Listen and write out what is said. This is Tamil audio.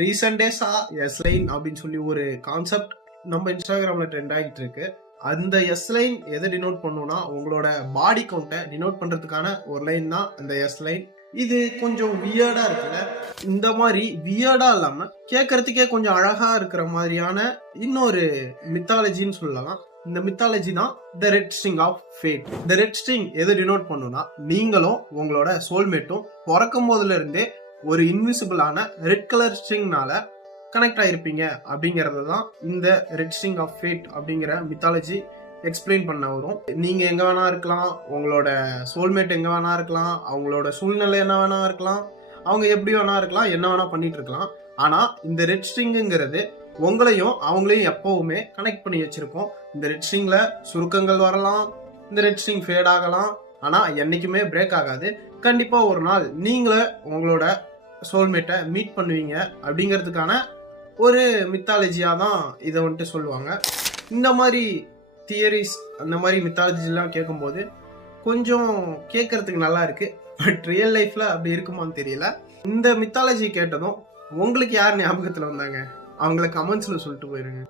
ரீசெண்ட் டேஸா எஸ் லைன் அப்படின்னு சொல்லி ஒரு கான்செப்ட் நம்ம இன்ஸ்டாகிராம்ல ட்ரெண்ட் ஆகிட்டு இருக்கு. அந்த எஸ் லைன் எதை டினோட் பண்ணும்னா உங்களோட பாடி கவுண்டை டினோட் பண்றதுக்கான ஒரு லைன் தான் அந்த எஸ் லைன். இது கொஞ்சம் வியர்டா இருக்குல்ல. இந்த மாதிரி வியர்டா இல்லாம கேட்கறதுக்கே கொஞ்சம் அழகா இருக்கிற மாதிரியான இன்னொரு மித்தாலஜின்னு சொல்லலாம். இந்த மித்தாலஜி தான் the red string of fate. இந்த ரெட் ஸ்ட்ரிங் எது டினோட் பண்ணும்னா நீங்களும் உங்களோட சோல்மேட்டும் பிறக்கும் போதுல இருந்தே ஒரு இன்விசிபிளான ரெட் கலர் ஸ்ட்ரிங்னால கனெக்ட் ஆயிருப்பீங்க அப்படிங்கறது தான் இந்த ரெட் ஸ்ட்ரிங் ஆஃப் ஃபேட் அப்படிங்கிற மித்தாலஜி எக்ஸ்பிளைன் பண்ண வரும். நீங்க எங்க வேணா இருக்கலாம், உங்களோட சோல்மேட் எங்க வேணா இருக்கலாம், அவங்களோட சூழ்நிலை என்ன வேணா இருக்கலாம், அவங்க எப்படி வேணா இருக்கலாம், என்ன வேணா பண்ணிட்டு இருக்கலாம். ஆனா இந்த ரெட் ஸ்ட்ரிங்கிறது உங்களையும் அவங்களையும் எப்பவுமே கனெக்ட் பண்ணி வச்சிருக்கோம். இந்த ரெட் ஸ்ட்ரிங்ல சுருக்கங்கள் வரலாம், இந்த ரெட் ஸ்ட்ரிங் ஃபேட் ஆகலாம், ஆனா என்னைக்குமே பிரேக் ஆகாது. கண்டிப்பா ஒரு நாள் நீங்களே உங்களோட சோல்மேட்டை மீட் பண்ணுவீங்க அப்படிங்கிறதுக்கான ஒரு மித்தாலஜியா தான் இதை வந்துட்டு சொல்லுவாங்க. இந்த மாதிரி தியரிஸ் அந்த மாதிரி மித்தாலஜிலாம் கேட்கும்போது கொஞ்சம் கேட்கறதுக்கு நல்லா இருக்கு. பட் ரியல் லைஃப்ல அப்படி இருக்குமான்னு தெரியல. இந்த மித்தாலஜி கேட்டதும் உங்களுக்கு யார் ஞாபகத்துல வந்தாங்க? அவங்கள கமெண்ட்ஸ்ல சொல்லிட்டு போயிருங்க.